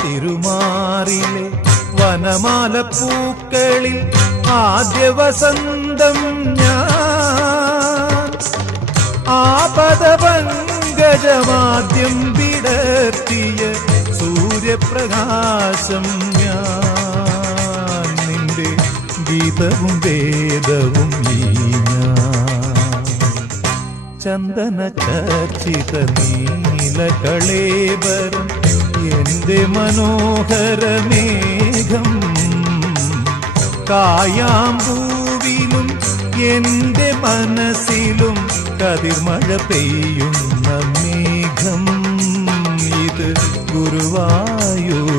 തിരുമാറിലെ വനമാല പൂക്കളിൽ ആദ്യ വസന്തം ഞാൻ. ആപദപങ്കജമാദ്യം വിടർത്തിയ സൂര്യപ്രകാശം ഞാൻ. നിന്റെ ഗീതവും വേദവും ഈ ചന്ദന ചർച്ചിത നീലകളേബരം നിന്റെ മനോഹരമേഘം കായാമ്പൂവിലും എന്റെ മനസ്സിലും കതിർമഴ പെയ്യുന്ന മേഘം. ഇത് ഗുരുവായൂർ